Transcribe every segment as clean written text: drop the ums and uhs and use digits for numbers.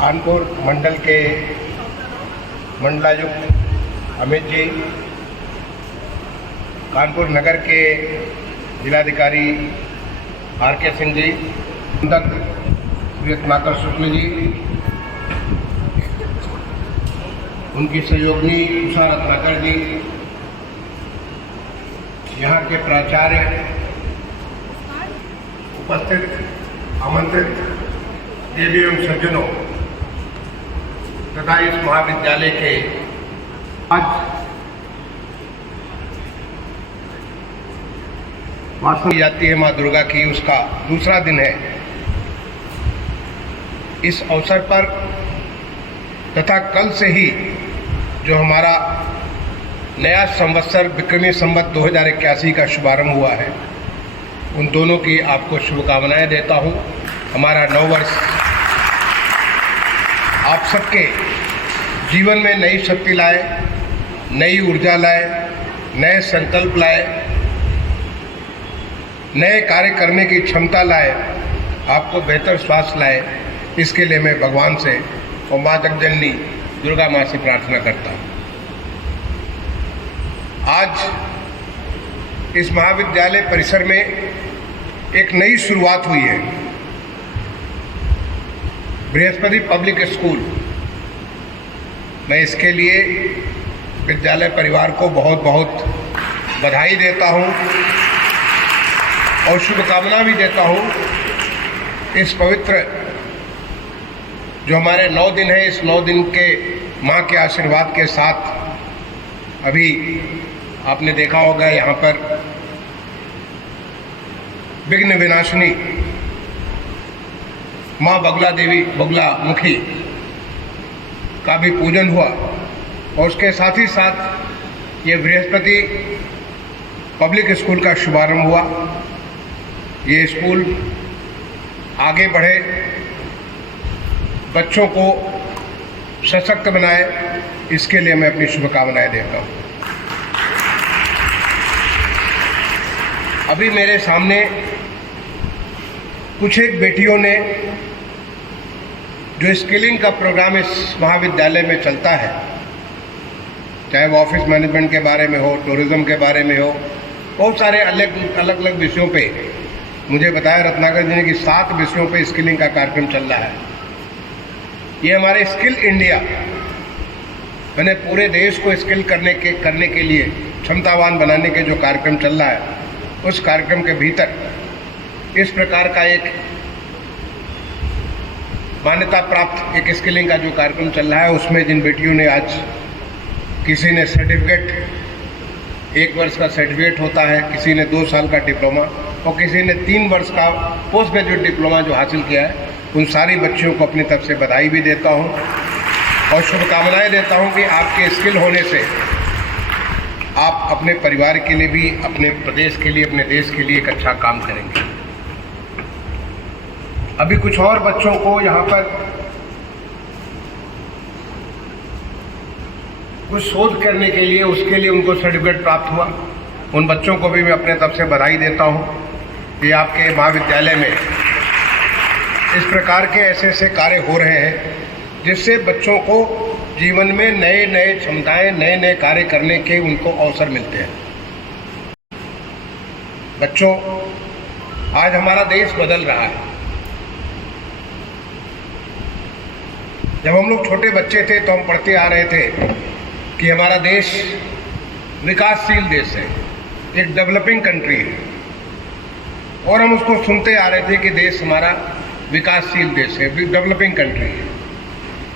कानपुर मंडल के मंडलायुक्त अमित जी, कानपुर नगर के जिलाधिकारी आर.के. सिंह जी, श्री रत्नाकर शुक्ल जी, उनकी सहयोगिनी उषा रत्नाकर जी, यहाँ के प्राचार्य, उपस्थित आमंत्रित देवी एवं सज्जनों तथा इस महाविद्यालय के आज वास्तव जाती है माँ दुर्गा की, उसका दूसरा दिन है। इस अवसर पर तथा कल से ही जो हमारा नया संवत्सर विक्रमी संवत 2081 का शुभारंभ हुआ है, उन दोनों की आपको शुभकामनाएं देता हूं। हमारा नववर्ष आप सबके जीवन में नई शक्ति लाए, नई ऊर्जा लाए, नए संकल्प लाए, नए कार्य करने की क्षमता लाए, आपको बेहतर स्वास्थ्य लाए। इसके लिए मैं भगवान से और माँ जगजननी दुर्गा माँ से प्रार्थना करता हूँ। आज इस महाविद्यालय परिसर में एक नई शुरुआत हुई है। बृहस्पति पब्लिक स्कूल, मैं इसके लिए विद्यालय परिवार को बहुत बहुत बधाई देता हूँ और शुभकामना भी देता हूँ। इस पवित्र जो हमारे 9 दिन है, इस 9 दिन के माँ के आशीर्वाद के साथ अभी आपने देखा होगा यहाँ पर विघ्न विनाशिनी माँ बगला देवी, बगला मुखी का भी पूजन हुआ और उसके साथ ही साथ ये बृहस्पति पब्लिक स्कूल का शुभारंभ हुआ। ये स्कूल आगे बढ़े, बच्चों को सशक्त बनाए, इसके लिए मैं अपनी शुभकामनाएं देता हूँ। अभी मेरे सामने कुछ एक बेटियों ने जो स्किलिंग का प्रोग्राम इस महाविद्यालय में चलता है, चाहे वो ऑफिस मैनेजमेंट के बारे में हो, टूरिज्म के बारे में हो, बहुत सारे अलग अलग विषयों पे मुझे बताया रत्नाकर जी ने कि 7 विषयों पे स्किलिंग का कार्यक्रम चल रहा है। ये हमारे स्किल इंडिया, मैंने पूरे देश को स्किल करने के लिए क्षमतावान बनाने के जो कार्यक्रम चल रहा है, उस कार्यक्रम के भीतर इस प्रकार का एक मान्यता प्राप्त एक स्किलिंग का जो कार्यक्रम चल रहा है, उसमें जिन बेटियों ने आज, किसी ने सर्टिफिकेट, 1 वर्ष का सर्टिफिकेट होता है, किसी ने 2 साल का डिप्लोमा और किसी ने 3 वर्ष का पोस्ट ग्रेजुएट डिप्लोमा जो हासिल किया है, उन सारी बच्चियों को अपनी तरफ से बधाई भी देता हूं और शुभकामनाएं देता हूं कि आपके स्किल होने से आप अपने परिवार के लिए भी, अपने प्रदेश के लिए, अपने देश के लिए एक अच्छा काम करेंगे। अभी कुछ और बच्चों को यहाँ पर कुछ शोध करने के लिए, उसके लिए उनको सर्टिफिकेट प्राप्त हुआ। उन बच्चों को भी मैं अपने तरफ से बधाई देता हूँ कि आपके महाविद्यालय में इस प्रकार के ऐसे कार्य हो रहे हैं जिससे बच्चों को जीवन में नए नए क्षमताएं, नए नए कार्य करने के उनको अवसर मिलते हैं। बच्चों, आज हमारा देश बदल रहा है। जब हम लोग छोटे बच्चे थे तो हम पढ़ते आ रहे थे कि हमारा देश विकासशील देश है, एक डेवलपिंग कंट्री है, और हम उसको सुनते आ रहे थे कि देश हमारा विकासशील देश है, डेवलपिंग कंट्री है।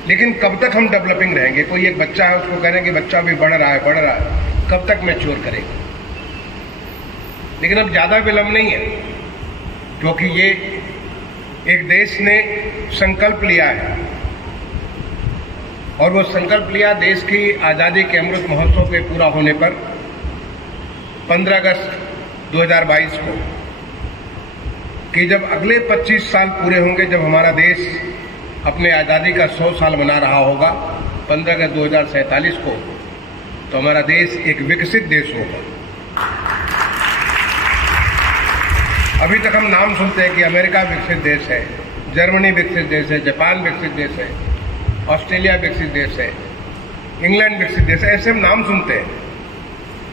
लेकिन कब तक हम डेवलपिंग रहेंगे? कोई एक बच्चा है, उसको कह रहे हैं कि बच्चा भी बढ़ रहा है, कब तक मैच्योर करेगा? लेकिन अब ज़्यादा विलंब नहीं है, क्योंकि ये एक देश ने संकल्प लिया है और वो संकल्प लिया देश की आज़ादी के अमृत महोत्सव के पूरा होने पर 15 अगस्त 2022 को, कि जब अगले 25 साल पूरे होंगे, जब हमारा देश अपने आज़ादी का 100 साल मना रहा होगा 15 अगस्त 2047 को, तो हमारा देश एक विकसित देश होगा। अभी तक हम नाम सुनते हैं कि अमेरिका विकसित देश है, जर्मनी विकसित देश है, जापान विकसित देश है, ऑस्ट्रेलिया विकसित देश है, इंग्लैंड विकसित देश है, ऐसे हम नाम सुनते हैं।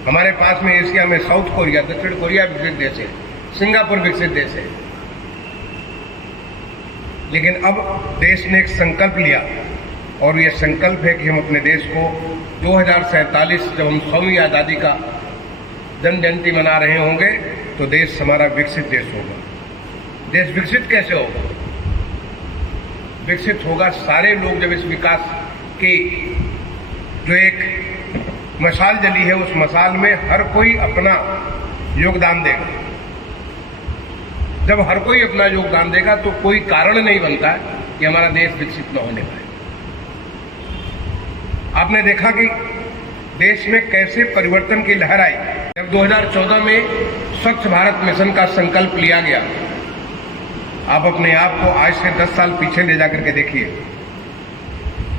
हमारे पास में एशिया में साउथ कोरिया, दक्षिण कोरिया विकसित देश है, सिंगापुर विकसित देश है। लेकिन अब देश ने एक संकल्प लिया और ये संकल्प है कि हम अपने देश को 2047 जब हम 100वीं आज़ादी का जन्म जयंती मना रहे होंगे तो देश हमारा विकसित देश होगा। देश विकसित कैसे होगा? विकसित होगा सारे लोग जब इस विकास की जो एक मशाल जली है उस मशाल में हर कोई अपना योगदान देगा। जब हर कोई अपना योगदान देगा तो कोई कारण नहीं बनता कि हमारा देश विकसित न होने पाए। आपने देखा कि देश में कैसे परिवर्तन की लहर आई जब 2014 में स्वच्छ भारत मिशन का संकल्प लिया गया। आप अपने आप को आज से 10 साल पीछे ले जाकर के देखिए,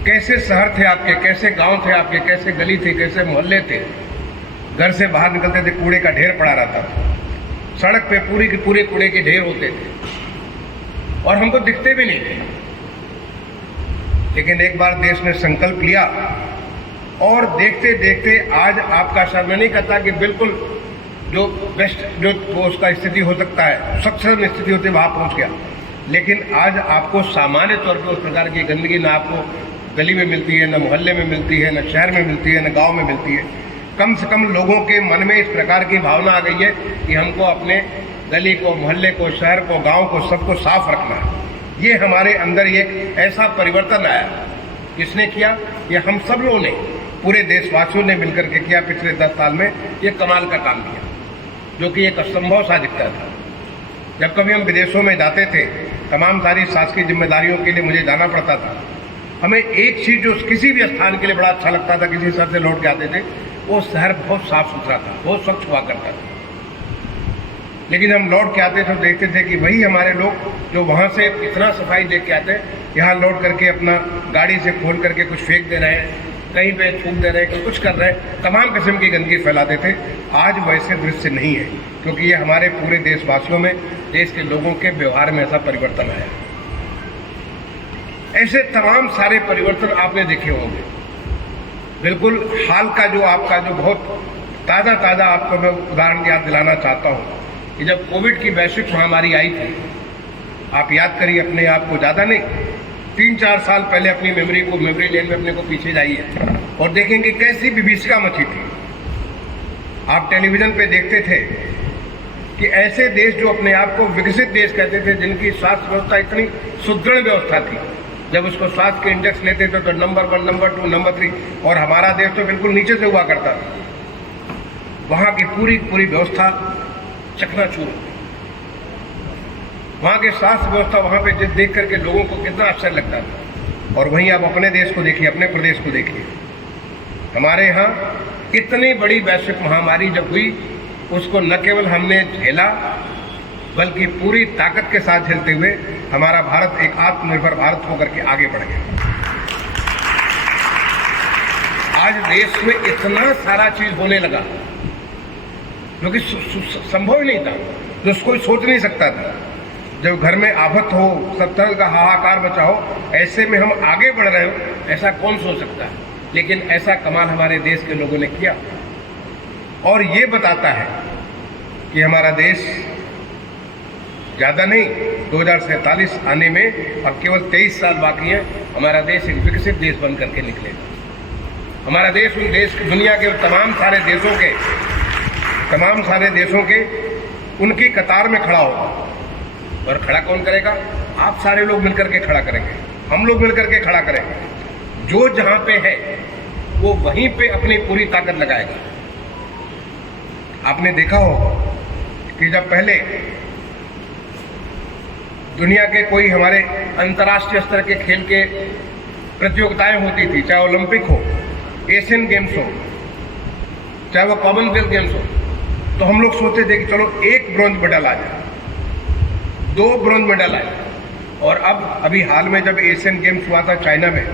कैसे शहर थे आपके, कैसे गांव थे आपके, कैसे गली थे, कैसे मोहल्ले थे। घर से बाहर निकलते थे कूड़े का ढेर पड़ा रहता था, सड़क पे पूरी के पूरे कूड़े के ढेर होते थे और हमको दिखते भी नहीं थे। लेकिन एक बार देश ने संकल्प लिया और देखते देखते आज आपका शर्म नहीं करता कि बिल्कुल जो बेस्ट जो उसका स्थिति हो सकता है, सक्षम स्थिति होती है, वहां पहुंच गया। लेकिन आज आपको सामान्य तौर पर उस प्रकार की गंदगी ना आपको गली में मिलती है, न मोहल्ले में मिलती है, न शहर में मिलती है, न गांव में मिलती है। कम से कम लोगों के मन में इस प्रकार की भावना आ गई है कि हमको अपने गली को, मोहल्ले को, शहर को, गांव को, सबको साफ रखना है। ये हमारे अंदर एक ऐसा परिवर्तन आया। किसने किया? ये हम सब लोगों ने, पूरे देशवासियों ने मिलकर के किया। पिछले 10 साल में ये कमाल का काम किया, जो कि एक असंभव सा दिखता था। जब कभी हम विदेशों में जाते थे, तमाम सारी शासकीय जिम्मेदारियों के लिए मुझे जाना पड़ता था। हमें एक चीज जो किसी भी स्थान के लिए बड़ा अच्छा लगता था, किसी शहर से लौट के आते थे, वो शहर बहुत साफ सुथरा था, बहुत स्वच्छ हुआ करता था। लेकिन हम लौट के आते थे तो देखते थे कि वही हमारे लोग जो वहाँ से इतना सफाई देख के आते, यहाँ लौट करके अपना गाड़ी से खोल करके कुछ फेंक दे रहे हैं, कहीं पे थूक दे रहे हैं, कुछ कर रहे हैं, तमाम किस्म की गंदगी फैलाते थे। आज वैसे दृश्य नहीं है, क्योंकि ये हमारे पूरे देशवासियों में, देश के लोगों के व्यवहार में ऐसा परिवर्तन आया। ऐसे तमाम सारे परिवर्तन आपने देखे होंगे। बिल्कुल हाल का जो आपका जो बहुत ताज़ा आपको मैं उदाहरण याद दिलाना चाहता हूँ कि जब कोविड की वैश्विक महामारी आई थी, आप याद करिए अपने आप को, ज़्यादा नहीं, 3-4 साल पहले अपनी मेमोरी लेन में अपने को पीछे जाइए और देखेंगे कैसी विभीषिका मची थी। आप टेलीविजन पे देखते थे कि ऐसे देश जो अपने आप को विकसित देश कहते थे, जिनकी स्वास्थ्य व्यवस्था इतनी सुदृढ़ व्यवस्था थी, जब उसको स्वास्थ्य के इंडेक्स लेते थे तो नंबर 1, नंबर 2, नंबर 3, और हमारा देश तो बिल्कुल नीचे से हुआ करता था। वहाँ की पूरी व्यवस्था चकनाचूर, वहाँ के स्वास्थ्य व्यवस्था, वहाँ पे देख करके लोगों को कितना आश्चर्य लगता था। और वहीं आप अपने देश को देखिए, अपने प्रदेश को देखिए। हमारे यहाँ इतनी बड़ी वैश्विक महामारी जब हुई, उसको न केवल हमने झेला, बल्कि पूरी ताकत के साथ झेलते हुए हमारा भारत एक आत्मनिर्भर भारत होकर के आगे बढ़ गया। आज देश में इतना सारा चीज होने लगा जो कि संभव ही नहीं था, जो कोई सोच नहीं सकता था। जब घर में आफत हो, सब तरह का हाहाकार मचा हो, ऐसे में हम आगे बढ़ रहे हो, ऐसा कौन सोच सकता है? लेकिन ऐसा कमाल हमारे देश के लोगों ने किया। और ये बताता है कि हमारा देश ज़्यादा नहीं, 2047 आने में अब केवल 23 साल बाकी हैं, हमारा देश एक विकसित देश बन करके निकलेगा। हमारा देश उन देश दुनिया के तमाम सारे देशों के उनकी कतार में खड़ा होगा। और खड़ा कौन करेगा? आप सारे लोग मिलकर के खड़ा करेंगे, हम लोग मिलकर के खड़ा करेंगे। जो जहां पे है वो वहीं पे अपनी पूरी ताकत लगाएगा। आपने देखा होगा कि जब पहले दुनिया के कोई हमारे अंतर्राष्ट्रीय स्तर के खेल के प्रतियोगिताएं होती थी, चाहे ओलंपिक हो, एशियन गेम्स हो, चाहे वो कॉमनवेल्थ गेम्स हो, तो हम लोग सोचते थे कि चलो 1 ब्रॉन्ज मेडल आ जाए, 2 ब्रॉन्ज मेडल आए। और अब अभी हाल में जब एशियन गेम्स हुआ था चाइना में,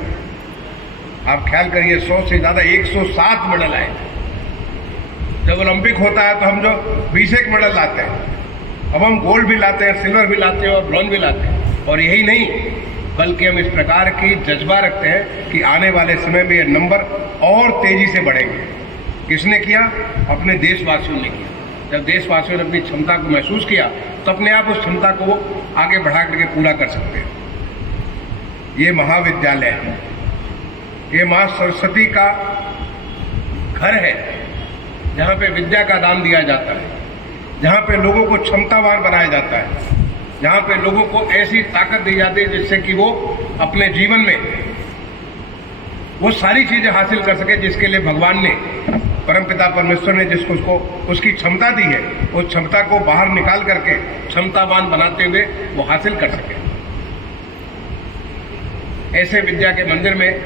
आप ख्याल करिए 100 से ज़्यादा 107 मेडल आए। जब ओलंपिक होता है तो हम जो 20 मेडल लाते हैं, अब हम गोल्ड भी लाते हैं, सिल्वर भी लाते हैं और ब्रॉन्ज भी लाते हैं। और यही नहीं, बल्कि हम इस प्रकार की जज्बा रखते हैं कि आने वाले समय में ये नंबर और तेजी से बढ़ेंगे। किसने किया? अपने देशवासियों ने किया। जब देशवासियों ने अपनी क्षमता को महसूस किया तो अपने आप उस क्षमता को आगे बढ़ा करके पूरा कर सकते हैं। ये महाविद्यालय है, ये माँ सरस्वती का घर है, जहाँ पे विद्या का दान दिया जाता है, जहाँ पे लोगों को क्षमतावान बनाया जाता है, जहाँ पे लोगों को ऐसी ताकत दी जाती है जिससे कि वो अपने जीवन में वो सारी चीजें हासिल कर सके जिसके लिए भगवान ने, परमपिता परमेश्वर ने जिसको उसको उसकी क्षमता दी है, उस क्षमता को बाहर निकाल करके क्षमतावान बनाते हुए वो हासिल कर सके। ऐसे विद्या के मंदिर में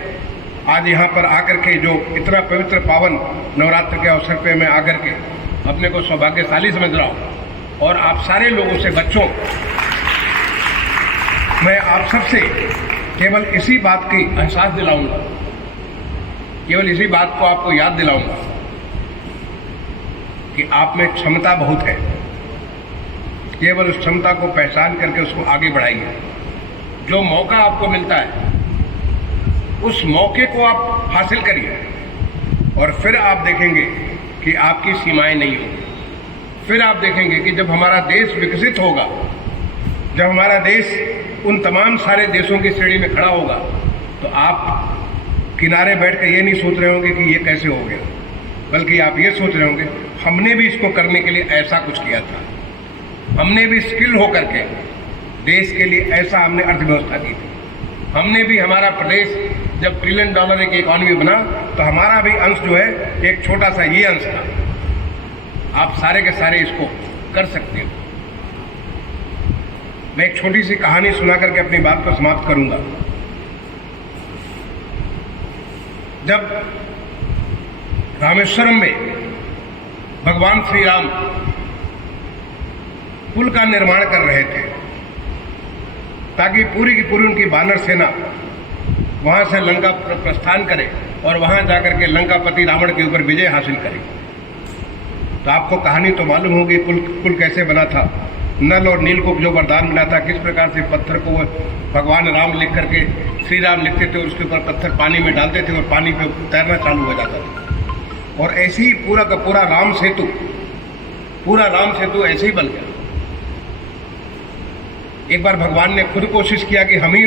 आज यहाँ पर आकर के जो इतना पवित्र पावन नवरात्र के अवसर पे मैं आकर के अपने को सौभाग्यशाली समझ रहा हूँ। और आप सारे लोगों से, बच्चों, मैं आप सबसे केवल इसी बात की एहसास दिलाऊंगा, केवल इसी बात को आपको याद दिलाऊंगा कि आप में क्षमता बहुत है। केवल उस क्षमता को पहचान करके उसको आगे बढ़ाइए। जो मौका आपको मिलता है उस मौके को आप हासिल करिए और फिर आप देखेंगे कि आपकी सीमाएं नहीं होंगी। फिर आप देखेंगे कि जब हमारा देश विकसित होगा, जब हमारा देश उन तमाम सारे देशों की श्रेणी में खड़ा होगा, तो आप किनारे बैठ कर ये नहीं सोच रहे होंगे कि ये कैसे हो गया, बल्कि आप ये सोच रहे होंगे हमने भी इसको करने के लिए ऐसा कुछ किया था, हमने भी स्किल होकर के देश के लिए ऐसा हमने अर्थव्यवस्था की थी, हमने भी, हमारा प्रदेश जब $1 ट्रिलियन की इकॉनमी बना तो हमारा भी अंश जो है एक छोटा सा ये अंश था। आप सारे के सारे इसको कर सकते हो। मैं एक छोटी सी कहानी सुना करके अपनी बात को समाप्त करूंगा। जब रामेश्वरम में भगवान श्री राम पुल का निर्माण कर रहे थे ताकि पूरी की पूरी उनकी वानर सेना वहां से लंका प्रस्थान करे और वहां जाकर के लंकापति रावण के ऊपर विजय हासिल करे, तो आपको कहानी तो मालूम होगी पुल कैसे बना था। नल और नील को जो वरदान मिला था, किस प्रकार से पत्थर को भगवान राम लिख करके श्री राम लिखते थे और उसके ऊपर पत्थर पानी में डालते थे और पानी पे तैरना चालू हो जाता था। और ऐसे ही पूरा का पूरा राम सेतु ऐसे ही बन गया। एक बार भगवान ने खुद कोशिश किया कि हम ही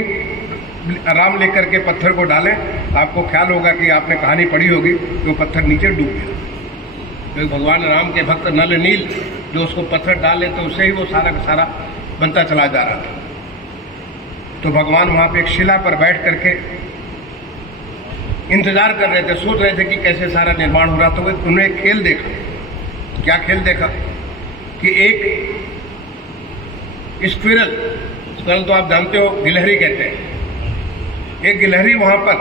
राम लेकर के पत्थर को डालें। आपको ख्याल होगा कि आपने कहानी पढ़ी होगी कि वो पत्थर नीचे डूब गया। तो भगवान राम के भक्त नल नील जो उसको पत्थर डाले तो उससे ही वो सारा का सारा बनता चला जा रहा था। तो भगवान वहाँ पे एक शिला पर बैठ करके इंतजार कर रहे थे, सोच रहे थे कि कैसे सारा निर्माण हो रहा। तो उन्होंने एक खेल देखा। क्या खेल देखा कि एक स्क्विरल तो आप जानते हो गिलहरी कहते हैं, एक गिलहरी वहां पर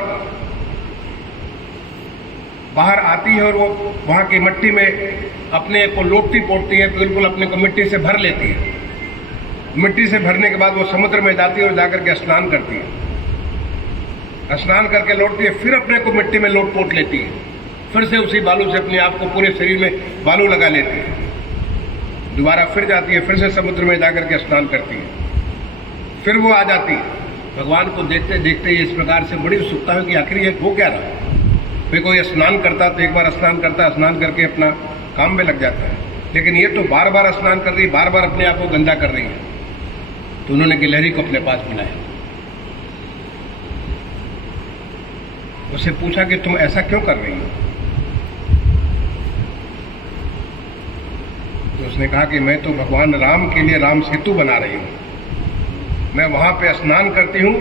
बाहर आती है और वो वहां की मिट्टी में अपने को लोटती पोटती है, बिल्कुल अपने को मिट्टी से भर लेती है। मिट्टी से भरने के बाद वो समुद्र में जाती है और जाकर के स्नान करती है। स्नान करके लौटती है, फिर अपने को मिट्टी में लोट पोट लेती है, फिर से उसी बालू से अपने आप को पूरे शरीर में बालू लगा लेती है। दोबारा फिर जाती है, फिर से समुद्र में जाकर के स्नान करती है, फिर वो आ जाती है। भगवान को देखते देखते इस प्रकार से बड़ी उत्सुकता है कि आखिर ये हो क्या रहा। फिर कोई स्नान करता तो एक बार स्नान करता, स्नान करके अपना काम में लग जाता है, लेकिन ये तो बार बार स्नान कर रही, बार बार अपने आप को गंदा कर रही है। तो उन्होंने गिलहरी को अपने पास बुलाया, उससे पूछा कि तुम ऐसा क्यों कर रही हो। तो उसने कहा कि मैं तो भगवान राम के लिए राम सेतु बना रही हूँ। मैं वहाँ पे स्नान करती हूँ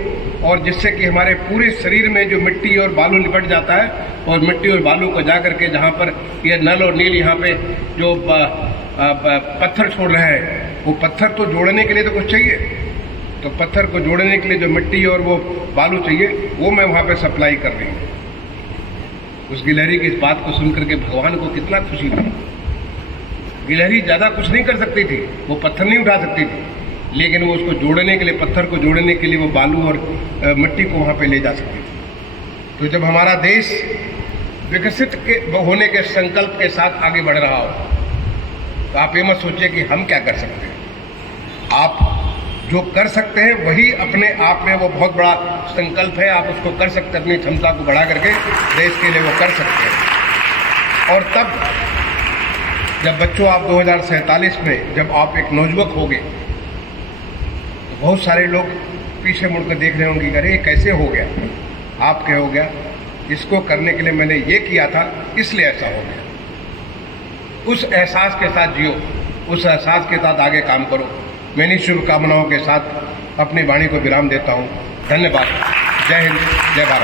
और जिससे कि हमारे पूरे शरीर में जो मिट्टी और बालू लिपट जाता है, और मिट्टी और बालू को जा करके जहाँ पर ये नल और नील यहाँ पे जो पत्थर छोड़ रहे हैं, वो पत्थर तो जोड़ने के लिए तो कुछ चाहिए। तो पत्थर को जोड़ने के लिए जो मिट्टी और वो बालू चाहिए, वो मैं वहाँ पे सप्लाई कर रही हूँ। उस गिलहरी की इस बात को सुनकर के भगवान को कितना खुशी हुई। गिलहरी ज़्यादा कुछ नहीं कर सकती थी, वो पत्थर नहीं उठा सकती थी, लेकिन वो उसको जोड़ने के लिए, पत्थर को जोड़ने के लिए वो बालू और मिट्टी को वहाँ पे ले जा सकती थी। तो जब हमारा देश विकसित होने के संकल्प के साथ आगे बढ़ रहा हो, तो आप ये मत सोचिए कि हम क्या कर सकते हैं। आप जो कर सकते हैं वही अपने आप में वो बहुत बड़ा संकल्प है, आप उसको कर सकते हैं, अपनी क्षमता को बढ़ा करके देश के लिए वो कर सकते हैं। और तब जब बच्चों आप 2047 में जब आप एक नौजुवक होगे तो बहुत सारे लोग पीछे मुड़कर देख रहे होंगे, अरे ये कैसे हो गया, आप क्या हो गया, इसको करने के लिए मैंने ये किया था इसलिए ऐसा हो गया। उस एहसास के साथ जियो, उस एहसास के साथ आगे काम करो। मैं इन्हीं शुभकामनाओं के साथ अपनी वाणी को विराम देता हूँ। धन्यवाद। जय हिंद, जय भारत।